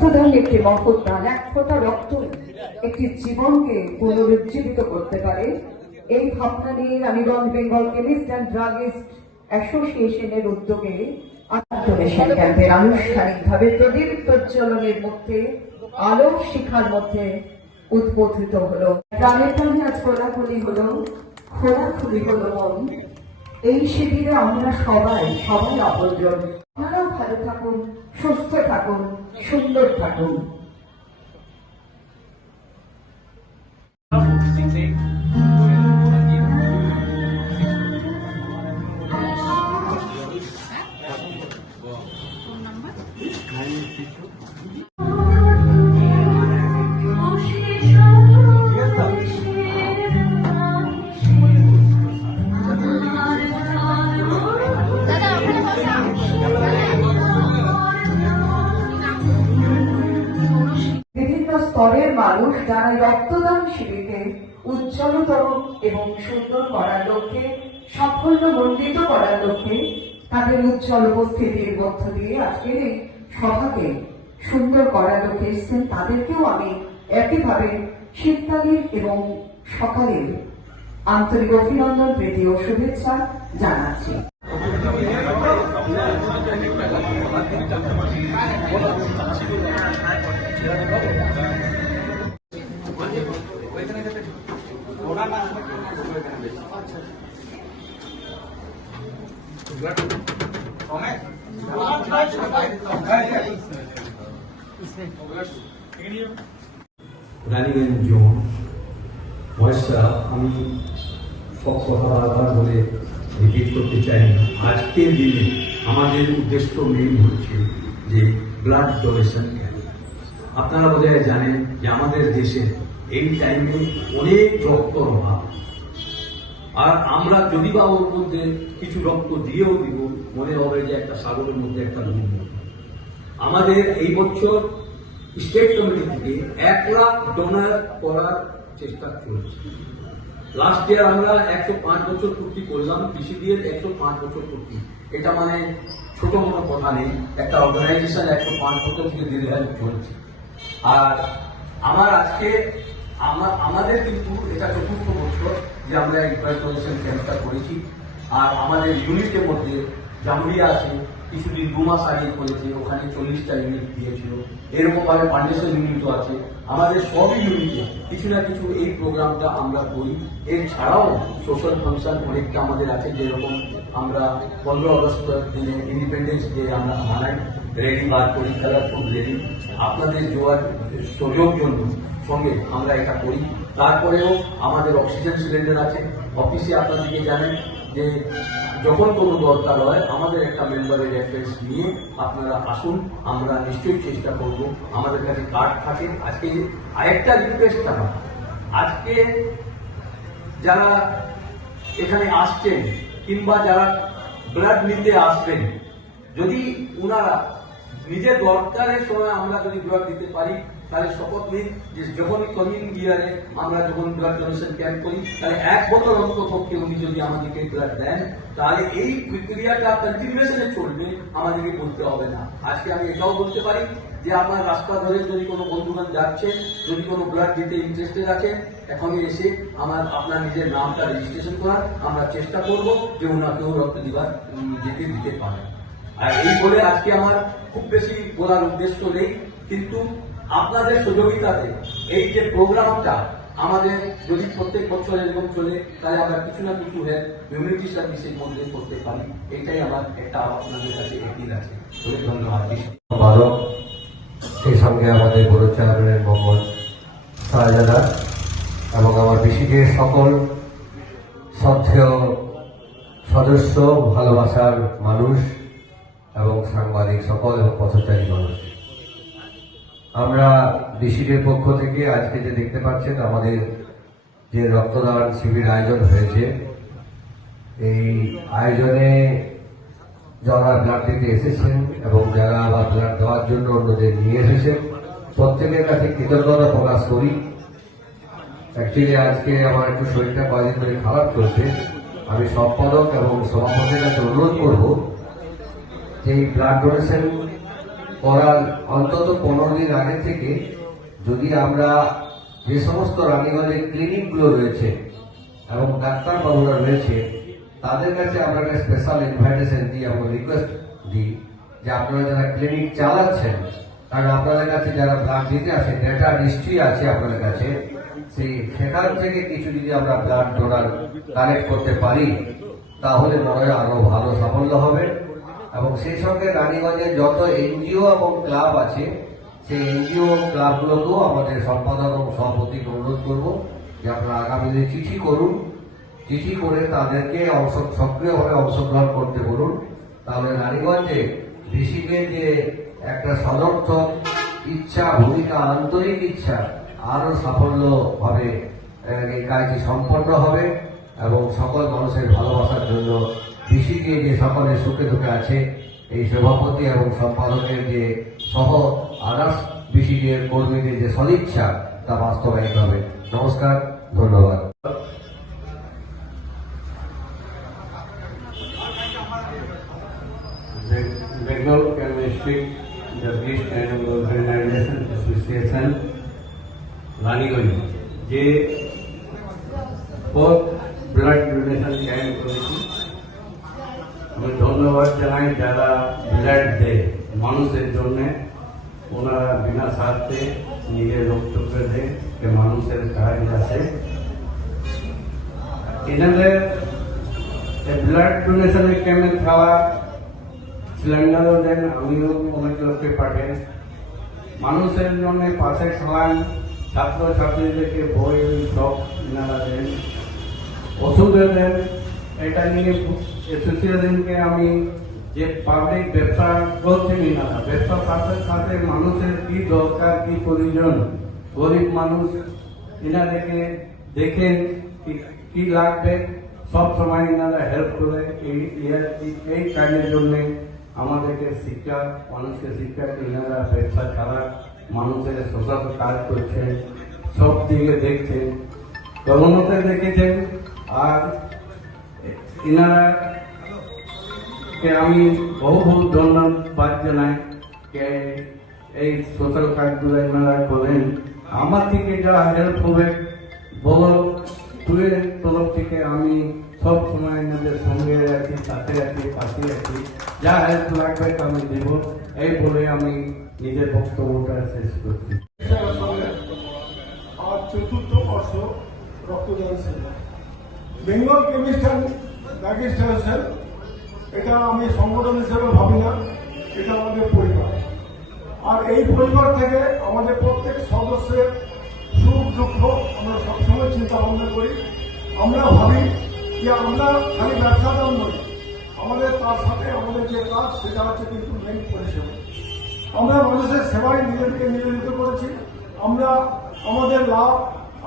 রক্তদান একটি মহৎ দান। এক ফোঁটা রক্ত একটি জীবনকে পুনরুজ্জীবিত করতে পারে। এই ভাবনা নিয়ে Raniganj Bengal chemist and druggist অ্যাসোসিয়েশনের উদ্যোগে ডোনেশন ক্যাম্পের আনুষ্ঠানিকভাবে প্রদীপ প্রজ্বলনের মধ্যে আলোক শিখার মধ্যে উদ্বোধিত হলো। প্রাণের প্রাণে আজ খোলাখুলি হলো, খোলাখুলি হলো মন। এই শিবিরে আমরা সবাই আপনজন। আপনারাও ভালো থাকুন, সুস্থ থাকুন, সুন্দর থাকুন। বিভিন্ন স্তরের মানুষ যারা রক্তদান শিবিরকে উজ্জ্বলতর এবং সুন্দর করার লক্ষ্যে, সাফল্যমণ্ডিত করার লক্ষ্যে তাদের উজ্জ্বল উপস্থিতির মধ্য দিয়ে আজকের এই সভাকে সুন্দর করার লক্ষ্যে এসেছেন, তাদেরকেও আমি একইভাবে শীতকালীন এবং সকালের আন্তরিক অভিনন্দন, প্রীতি ও শুভেচ্ছা জানাচ্ছি। রানীগঞ্জ জোন মহেশরা, আমি সব কথা বারবার বলে রিপিট করতে চাই না। আজকের দিনে আমাদের উদ্দেশ্য মেইন হচ্ছে যে ব্লাড ডোনেশন ক্যাম্প। আপনারা বোধহয় জানেন যে আমাদের দেশে এই টাইমে অনেক রক্তর অভাব, আর আমরা যদি বা ওর মধ্যে কিছু রক্ত দিয়েও দিব, মনে হবে যে একটা সাগরের মধ্যে একটা নুন। আমাদের এই বছর স্টেট কমিটি থেকে 1 লাখ ডোনার করার চেষ্টা চলছে। লাস্ট ইয়ার আমরা 105 বছর পূর্তি করলাম, পিসিডি এর 105 বছর পূর্তি। এটা মানে ছোট মোটো কথা নেই, একটা অর্গানাইজেশন 105 বছর থেকে দীর্ঘায়ু চলছে। আর আজকে আমাদের কিন্তু এটা 4র্থ বছর যে আমরা এই ব্লাড ডোনেশন ক্যাম্পটা করেছি। আর আমাদের ইউনিটের মধ্যে জামুরিয়া আছে, কিছুদিন 2 মাস আগে করেছে, ওখানে 40টা ইউনিট দিয়েছিল। এরকম ভাবে পান্ডেশ্বর ইউনিটও আছে। আমাদের সবই ইউনিটে কিছু না কিছু এই প্রোগ্রামটা আমরা করি। এছাড়াও সোশ্যাল ফাংশন অনেকটা আমাদের আছে, যেরকম আমরা 15 আগস্ট দিনে ইন্ডিপেন্ডেন্স ডে আমরা মানাই, রেডি বার করি, খেলার খুব রেডি। আপনাদের সহযোগ জন্য সঙ্গে আমরা এটা করি। তারপরেও আমাদের অক্সিজেন সিলিন্ডার আছে অফিসে। আপনাদেরকে জানেন যে যখন কোনো দরকার হয় আমাদের একটা মেম্বারের রেফারেন্স নিয়ে আপনারা আসুন, আমরা নিশ্চয়ই চেষ্টা করব। আমাদের কাছে কার্ড থাকে। আজকে আরেকটা রিকোয়েস্ট আমার, আজকে যারা এখানে আসছেন কিংবা যারা ব্লাড নিতে আসবেন, যদি ওনারা নিজের দরকারের সময় আমরা যদি ব্লাড দিতে পারি, তাহলে শপথ নিন যে যখনই কমিং ইয়ারে আমরা যখন ব্লাড ডোনেশন ক্যাম্প করি, তাহলে 1 বছর অন্ততপক্ষে উনি যদি আমাদেরকে ব্লাড দেন, তাহলে এই প্রক্রিয়াটা কন্টিনিউশনে চলবে, আমাদেরকে বলতে হবে না। আজকে আমি এটাও বলতে পারি যে আপনার রাস্তা ধরে যদি কোনো বন্ধুগণ যাচ্ছেন, যদি কোনো ব্লাড দিতে ইন্টারেস্টেড আছেন, এখনই এসে আপনার নিজের নামটা রেজিস্ট্রেশন করার আমরা চেষ্টা করব যে ওনাকেও রক্ত দিতে পারেন। আর এই বলে আজকে আমার খুব বেশি বলার উদ্দেশ্য নেই, কিন্তু আপনাদের সহযোগিতাতে এই যে প্রোগ্রামটা আমাদের যদি প্রত্যেক বছর এরকম চলে, তাহলে আমরা কিছু না কিছু কমিউনিটি সার্ভিসের মধ্যে করতে পারি। এটাই আমার একটা আপনাদের কাছে এপিল আছে। ধন্যবাদ। সেই সঙ্গে আমাদের বড় চেয়ারম্যান মোহাম্মদ শাহজাদা এবং আমার বিসিকের সকল শ্রদ্ধেয় সদস্য, ভালোবাসার মানুষ এবং সাংবাদিক সকল এবং পথচারী মানুষ, আমরা ডিসিডের পক্ষ থেকে আজকে যে দেখতে পাচ্ছেন আমাদের যে রক্তদান শিবির আয়োজন হয়েছে, এই আয়োজনে যারা ব্লাড দিতে এসেছেন এবং যারা আবার ব্লাড দেওয়ার জন্য অন্যদের নিয়ে এসেছেন, প্রত্যেকের কাছে কৃতজ্ঞতা প্রকাশ করি। অ্যাকচুয়ালি আজকে আমার একটু শরীরটা কয়েকদিন ধরে খারাপ চলছে। আমি সম্পাদক এবং সভাপতির কাছে অনুরোধ করব যে ব্লাড ডোনেশন করার অন্তত 15 দিন আগে থেকে যদি আমরা যে সমস্ত রানীগঞ্জে ক্লিনিকগুলো রয়েছে এবং ডাক্তারবাবুরা রয়েছে তাদের কাছে আমরা একটা স্পেশাল ইনভাইটেশন দিই এবং রিকোয়েস্ট দিই যে আপনারা যারা ক্লিনিক চালাচ্ছেন, কারণ আপনাদের কাছে যারা ব্লাড দিতে আসে ডেটা নিশ্চয়ই আছে আপনাদের কাছে, সেখান থেকে কিছু যদি আমরা ব্লাড ডোনার কালেক্ট করতে পারি তাহলে মনে হয় আরো ভালো সাফল্য হবে। এবং সেই সঙ্গে রানীগঞ্জের যত এনজিও এবং ক্লাব আছে সেই এনজিও ক্লাবগুলোকেও আমাদের সম্পাদক এবং সভাপতিকে অনুরোধ করব যে আপনারা আগামী দিনে চিঠি করুন, চিঠি করে তাদেরকে সক্রিয়ভাবে অংশগ্রহণ করতে বলুন। তাহলে রানীগঞ্জে কৃষিকের যে একটা সদর্থক ইচ্ছা, ভূমিকা, আন্তরিক ইচ্ছা আরো সাফল্যভাবে এই কাজটি সম্পন্ন হবে এবং সকল মানুষের ভালোবাসার জন্য কৃষিকে যে সকলের সুখে দুঃখে আছে এই সভাপতি এবং সম্পাদকের যে সহ আদার্স কৃষিকের কর্মীদের যে সদিচ্ছা তা বাস্তবায়িত হবে। নমস্কার, ধন্যবাদ। Bengal Chemistry Justice and Organization Association Raniganj যে ব্লাড ডোনেশন ক্যাম্প করেছি, আমি ধন্যবাদ জানাই যারা ব্লাড দেয় মানুষের জন্য। ওনারা বিনা স্বার্থে নিজের রক্তকে দেয় যে মানুষের কাজ আসে। এনাদের ব্লাড ডোনেশনের ক্যাম্পে খাওয়া সিলিন্ডারও দেন, আমিও অনেক লোককে পাঠাই। মানুষের জন্য পাশে খাওয়ান, ছাত্রছাত্রীদেরকে বই সব এনারা দেন, ওষুধে দেন। এটা নিয়ে অ্যাসোসিয়েশনকে আমি যে পাবলিক ব্যবসা করছেন এনারা, ব্যবসার সাথে সাথে মানুষের কি দরকার, কি প্রয়োজন, গরিব মানুষ এনাদেরকে দেখেন কি লাগবে, সব সময় এনারা হেল্প করে। এই কাজের জন্য আমাদেরকে শিক্ষা, মানুষকে শিক্ষা, এনারা ব্যবসা ছাড়া মানুষের সোশ্যাল কাজ করছেন, সব দিকে দেখছেন, করোনাতে দেখেছেন। আর এনারা আমি বহু ধন্যবাদ জানাই যে এই সোশ্যাল কাজগুলো এনারা করেন। আমার থেকে যা হেল্প হবে বলো তুলে তরফ থেকে আমি সব সময় এনাদের সঙ্গে আছি, সাথে আছি, পাশে আছি। যা হেল্প লাগবে তা আমি দেব। এই বলে আমি নিজের বক্তব্যটা শেষ করছি। আজ ৪র্থ বর্ষ রক্তদান শিবির Bengal chemist and druggist association. এটা আমি সংগঠন হিসেবে ভাবি না, এটা আমাদের পরিবার। আর এই পরিবার থেকে আমাদের প্রত্যেক সদস্যের সুখ দুঃখ আমরা সবসময় চিন্তা ভাবনা করি। আমরা ভাবি যে আমরা খালি ব্যবসাদার নই, আমাদের তার সাথে আমাদের যে কাজ সেটা হচ্ছে কিন্তু মেন পরিষেবা। আমরা মানুষের সেবায় নিজেদেরকে নিয়োজিত করেছি। আমরা আমাদের লাভ,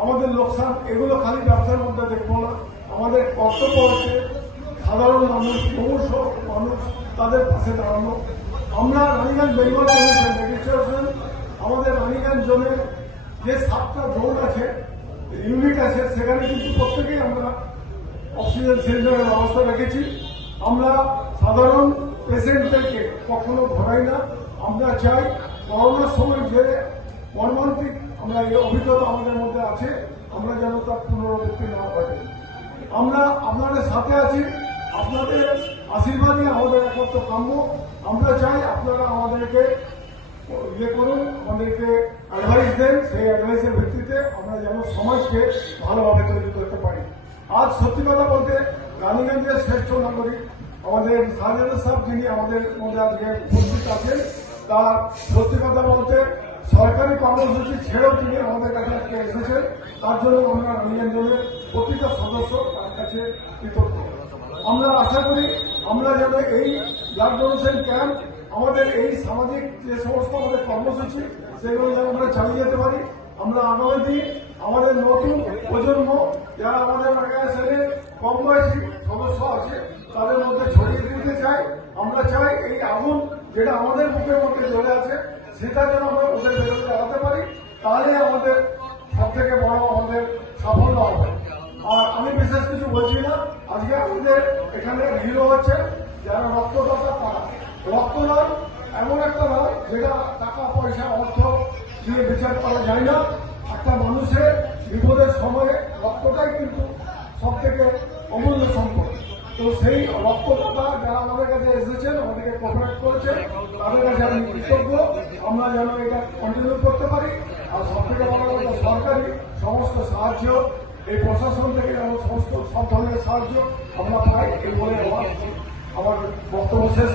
আমাদের লোকসান এগুলো খালি ব্যবসার মধ্যে দেখবো না। আমাদের কর্তব্য হচ্ছে সাধারণ মানুষ, মুমূর্ষ মানুষ, তাদের পাশে দাঁড়ানো। আমরা রানীগঞ্জ বেঙ্গল রেজিস্ট্রেশন, আমাদের রানীগঞ্জ জোনের যে 7টা জোন আছে, ইউনিট আছে, সেখানে কিন্তু প্রত্যেকেই আমরা অক্সিজেন সিলিন্ডারের ব্যবস্থা রেখেছি। আমরা সাধারণ পেশেন্টদেরকে কখনো ভরাই না। আমরা চাই করোনার সময় যে মর্মান্তিক আমরা এই অভিজ্ঞতা আমাদের মধ্যে আছে, আমরা যেন তার পুনরাবৃত্তি না ঘটে। আমরা আপনাদের সাথে আছি, আপনাদের আশীর্বাদই আমাদের একমাত্র কাম্য। আমরা চাই আপনারা আমাদেরকে ইয়ে করুন, আমাদেরকে অ্যাডভাইস দেন। সেই অ্যাডভাইসের ভিত্তিতে আমরা যেন সমাজকে ভালোভাবে তৈরি করতে পারি। আজ সত্যি কথা বলতে রানীগঞ্জের শ্রেষ্ঠ নাগরিক আমাদের শাহজাহান সাহেব, যিনি আমাদের মধ্যে আজকে উপস্থিত আছেন, তার সত্যি কথা বলতে সরকারি কর্মসূচি ছেড়েও তিনি আমাদের কাছে আজকে এসেছেন। তার জন্য আমরা রানীগঞ্জের প্রতিটা সদস্য তার কাছে কৃতজ্ঞ। আমরা আশা করি আমরা যেন এই ব্লাড ডোনেশন ক্যাম্প, আমাদের এই সামাজিক যে সমস্ত আমাদের কর্মসূচি সেগুলো যেন আমরা চালিয়ে যেতে পারি। আমরা আগামী দিন আমাদের নতুন প্রজন্ম যারা আমাদের অর্গানাইজেশনের কম বয়সী সদস্য আছে তাদের মধ্যে ছড়িয়ে দিতে চাই। আমরা চাই এই আগুন যেটা আমাদের বুকের মধ্যে জ্বলে আছে সেটা যেন আমরা ওদের ভেতরে লাগাতে পারি, তাহলে আমাদের সব থেকে বড় আমাদের সাফল্য হবে। আর আমি বিশেষ কিছু বলছি না, আজকে আমাদের এখানে হিরো হচ্ছে যারা রক্তদাতা, তারা রক্তদান এমন একটা দান যেটা টাকা পয়সা অর্থ দিয়ে বিচার করা যায় না। একটা মানুষের বিপদের সময়ে রক্তটাই কিন্তু সব থেকে অমূল্য সম্পদ। তো সেই রক্তদাতা যারা আমাদের কাছে এসেছেন, আমাদেরকে কোঅপারেট করেছেন, তাদের কাছে আমি কৃতজ্ঞ। আমরা যেন এটা কন্টিনিউ করতে পারি। আর সব থেকে বড় কথা, সরকারি সমস্ত সাহায্য, এই প্রশাসন থেকে যেন সমস্ত সব ধরনের সাহায্য আমরা পাই, এই বলে আমার বক্তব্য শেষ